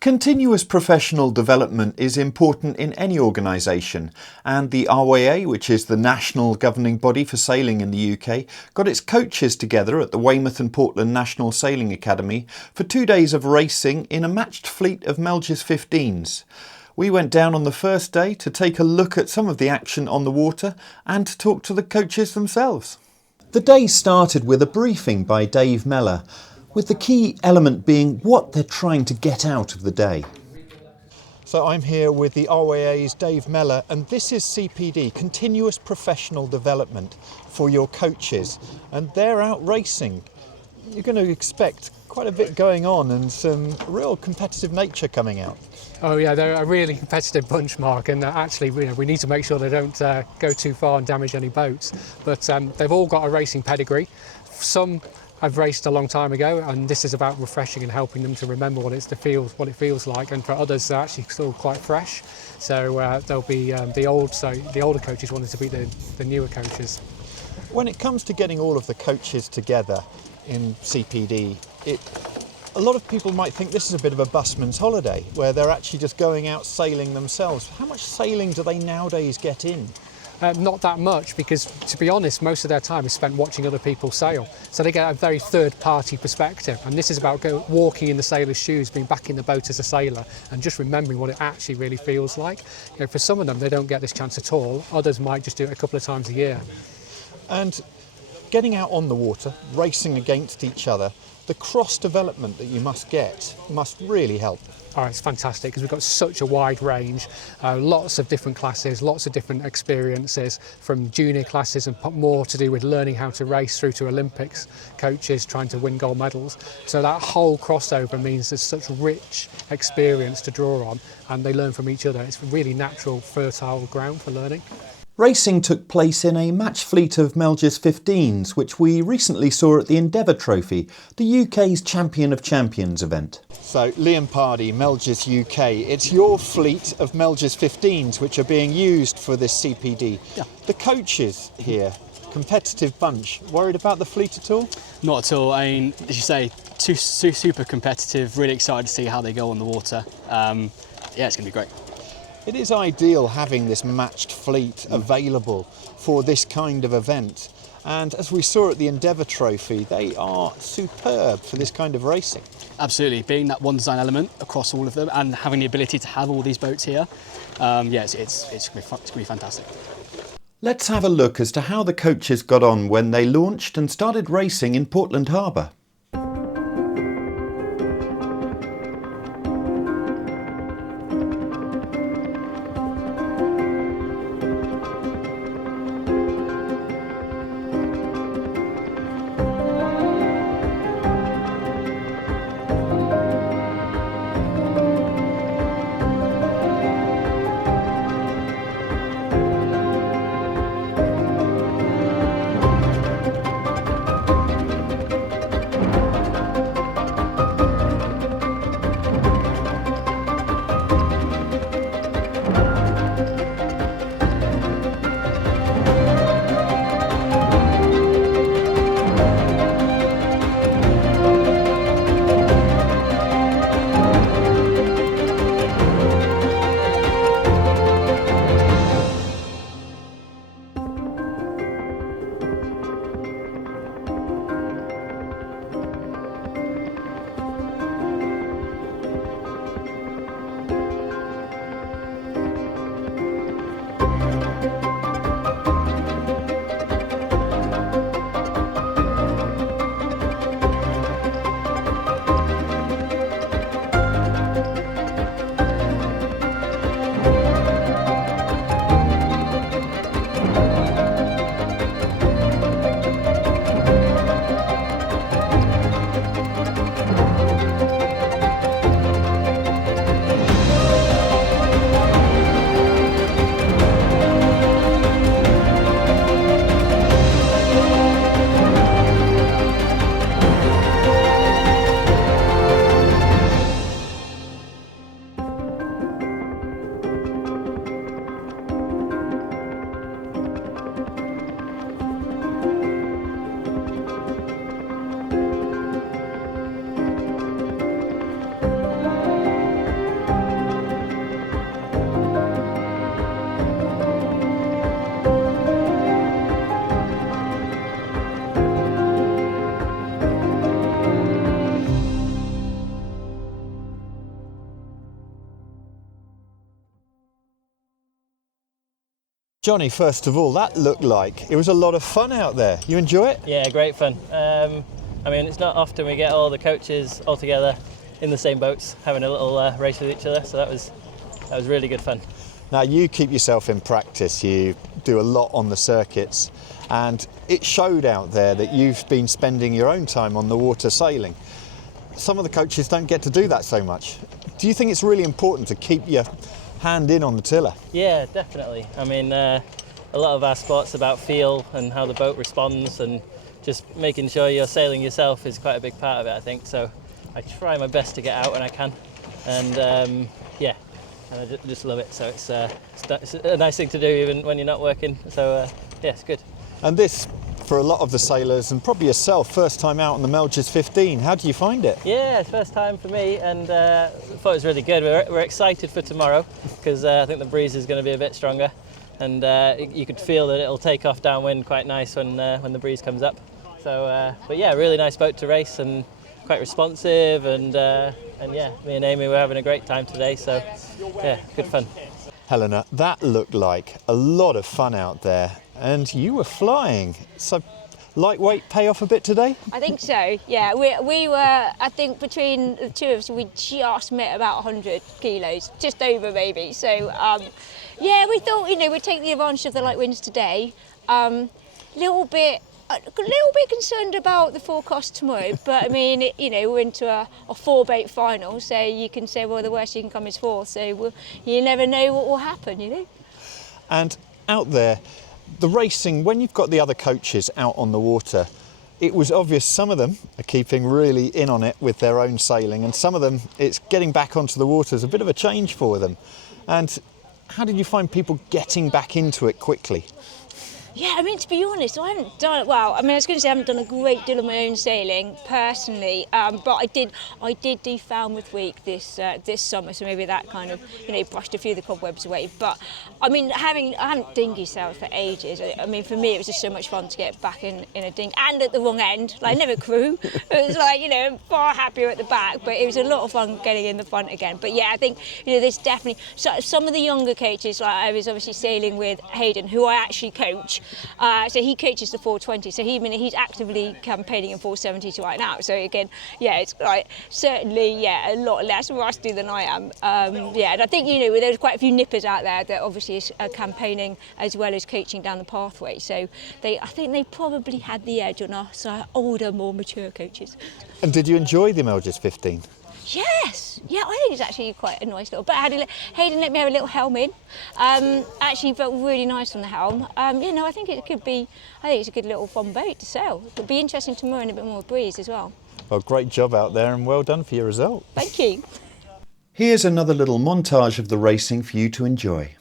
Continuous professional development is important in any organisation, and the RYA, which is the national governing body for sailing in the UK, got its coaches together at the Weymouth and Portland National Sailing Academy for 2 days of racing in a matched fleet of Melges 15s. We went down on the first day to take a look at some of the action on the water and to talk to the coaches themselves. The day started with a briefing by Dave Meller, with the key element being what they're trying to get out of the day. So I'm here with the RYA's Dave Meller, and this is CPD, Continuous Professional Development, for your coaches, and they're out racing. You're going to expect quite a bit going on and some real competitive nature coming out. Oh yeah, they're a really competitive bunch, Mark, and actually we need to make sure they don't go too far and damage any boats. But they've all got a racing pedigree. Some I've raced a long time ago, and this is about refreshing and helping them to remember what it feels like. And for others, they're actually still quite fresh. So there'll be the older coaches wanting to beat the newer coaches. When it comes to getting all of the coaches together in CPD, a lot of people might think this is a bit of a busman's holiday, where they're actually just going out sailing themselves. How much sailing do they nowadays get in? Not that much, because to be honest, most of their time is spent watching other people sail. So they get a very third-party perspective, and this is about walking in the sailor's shoes, being back in the boat as a sailor, and just remembering what it actually really feels like. You know, for some of them, they don't get this chance at all. Others might just do it a couple of times a year. And getting out on the water, racing against each other, the cross-development that you must get must really help. Oh, it's fantastic because we've got such a wide range, lots of different classes, lots of different experiences, from junior classes and more to do with learning how to race through to Olympics coaches trying to win gold medals. So that whole crossover means there's such rich experience to draw on, and they learn from each other. It's really natural, fertile ground for learning. Racing took place in a match fleet of Melges 15s, which we recently saw at the Endeavour Trophy, the UK's Champion of Champions event. So, Liam Pardey, Melges UK, it's your fleet of Melges 15s which are being used for this CPD. Yeah. The coaches here, competitive bunch, worried about the fleet at all? Not at all. I mean, as you say, super competitive, really excited to see how they go on the water. Yeah, it's going to be great. It is ideal having this matched fleet available for this kind of event, and as we saw at the Endeavour Trophy, they are superb for this kind of racing. Absolutely, being that one design element across all of them and having the ability to have all these boats here, yeah, it's going to be fantastic. Let's have a look as to how the coaches got on when they launched and started racing in Portland Harbour. Johnny, first of all, that looked like it was a lot of fun out there. You enjoy it? Yeah, great fun. I mean, it's not often we get all the coaches all together in the same boats, having a little race with each other. So that was really good fun. Now, you keep yourself in practice. You do a lot on the circuits, and it showed out there that you've been spending your own time on the water sailing. Some of the coaches don't get to do that so much. Do you think it's really important to keep your hand in on the tiller? Yeah, definitely. I mean, a lot of our sport's about feel and how the boat responds, and just making sure you're sailing yourself is quite a big part of it, I think. So I try my best to get out when I can, and yeah, and I just love it. So it's a nice thing to do even when you're not working. So yeah, it's good. And this, for a lot of the sailors, and probably yourself, first time out on the Melges 15. How do you find it? Yeah, it's first time for me, and thought it was really good. We're excited for tomorrow because I think the breeze is going to be a bit stronger, and you could feel that it'll take off downwind quite nice when the breeze comes up. So, but yeah, really nice boat to race and quite responsive, and yeah, me and Amy were having a great time today. So yeah, good fun. Helena, that looked like a lot of fun out there, and you were flying. So lightweight pay off a bit today? I think so, yeah. We were, I think between the two of us, we just met about 100 kilos, just over maybe. So yeah, we thought, we'd take the advantage of the light winds today. A little bit concerned about the forecast tomorrow, but I mean, we're into a 4-boat final, so you can say, well, the worst you can come is 4, so you never know what will happen, And out there, the racing, when you've got the other coaches out on the water, it was obvious some of them are keeping really in on it with their own sailing, and some of them, it's getting back onto the water is a bit of a change for them. And how did you find people getting back into it quickly? Yeah, I mean, to be honest, I haven't done, well, I mean, I was going to say I haven't done a great deal of my own sailing personally, but I did do Falmouth Week this summer, so maybe that kind of, brushed a few of the cobwebs away. But, I mean, I haven't dinghy sailed for ages. I mean, for me, it was just so much fun to get back in a dinghy, and at the wrong end, like, never crew. It was like, I'm far happier at the back, but it was a lot of fun getting in the front again. But yeah, I think, there's definitely, some of the younger coaches, like I was obviously sailing with Hayden, who I actually coach. So he coaches the 420, so he's actively campaigning in 470s right now. So again, yeah, it's like certainly, yeah, a lot less rusty than I am. Yeah, and I think there's quite a few nippers out there that obviously are campaigning as well as coaching down the pathway. So I think they probably had the edge on us older, more mature coaches. And did you enjoy the Melges 15? Yes, yeah, I think it's actually quite a nice little. But Hayden let me have a little helm in. Actually felt really nice on the helm. I think it could be. I think it's a good little fun boat to sail. It'll be interesting tomorrow and a bit more breeze as well. Well, great job out there, and well done for your result. Thank you. Here's another little montage of the racing for you to enjoy.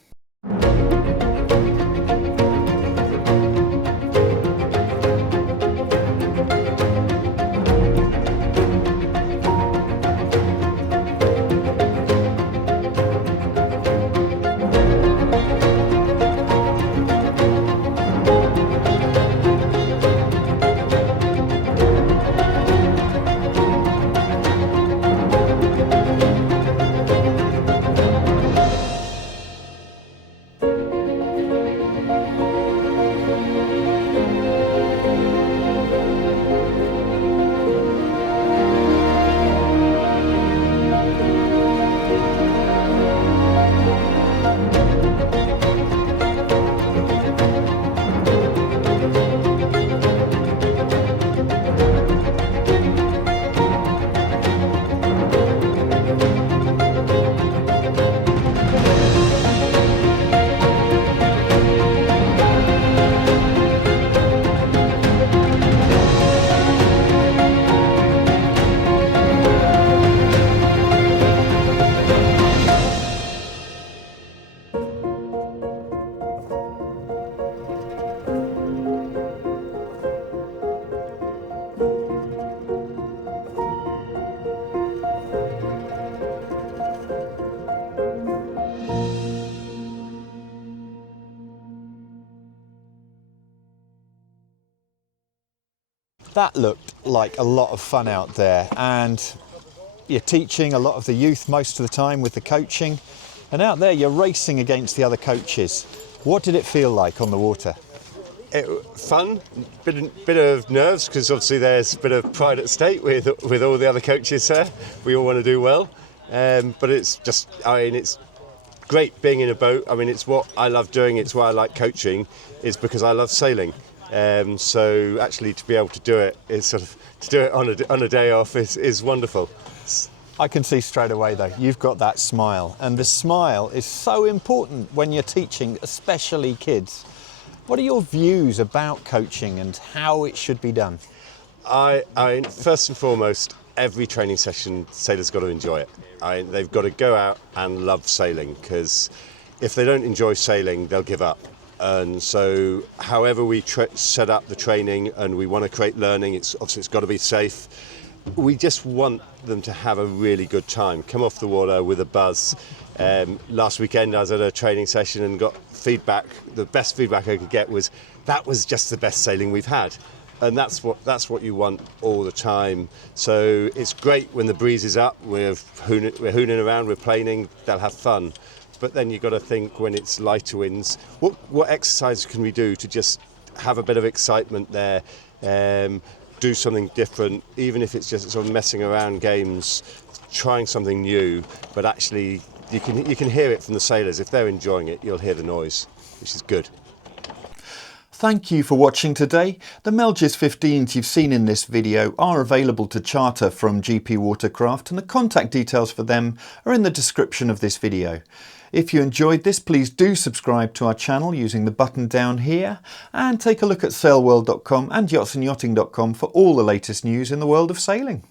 That looked like a lot of fun out there, and you're teaching a lot of the youth most of the time with the coaching, and out there you're racing against the other coaches. What did it feel like on the water? Fun, bit of nerves, because obviously there's a bit of pride at stake with all the other coaches there. We all want to do well, but it's just, it's great being in a boat. It's what I love doing. It's why I like coaching. It's because I love sailing. So actually, to be able to do it is sort of to do it on a day off is wonderful. I can see straight away though, you've got that smile, and the smile is so important when you're teaching, especially kids. What are your views about coaching and how it should be done? First and foremost, every training session, sailors got to enjoy it. They've got to go out and love sailing, because if they don't enjoy sailing, they'll give up. And so however we set up the training, and we want to create learning, it's got to be safe. We just want them to have a really good time, come off the water with a buzz. Last weekend I was at a training session and got feedback. The best feedback I could get was, that was just the best sailing we've had. And that's what you want all the time. So it's great when the breeze is up, we're hooning around, we're planing, they'll have fun. But then you've got to think, when it's lighter winds, what exercise can we do to just have a bit of excitement there, do something different, even if it's just sort of messing around games, trying something new, but actually you can hear it from the sailors. If they're enjoying it, you'll hear the noise, which is good. Thank you for watching today. The Melges 15s you've seen in this video are available to charter from GP Watercraft, and the contact details for them are in the description of this video. If you enjoyed this, please do subscribe to our channel using the button down here, and take a look at sailworld.com and yachtsandyachting.com for all the latest news in the world of sailing.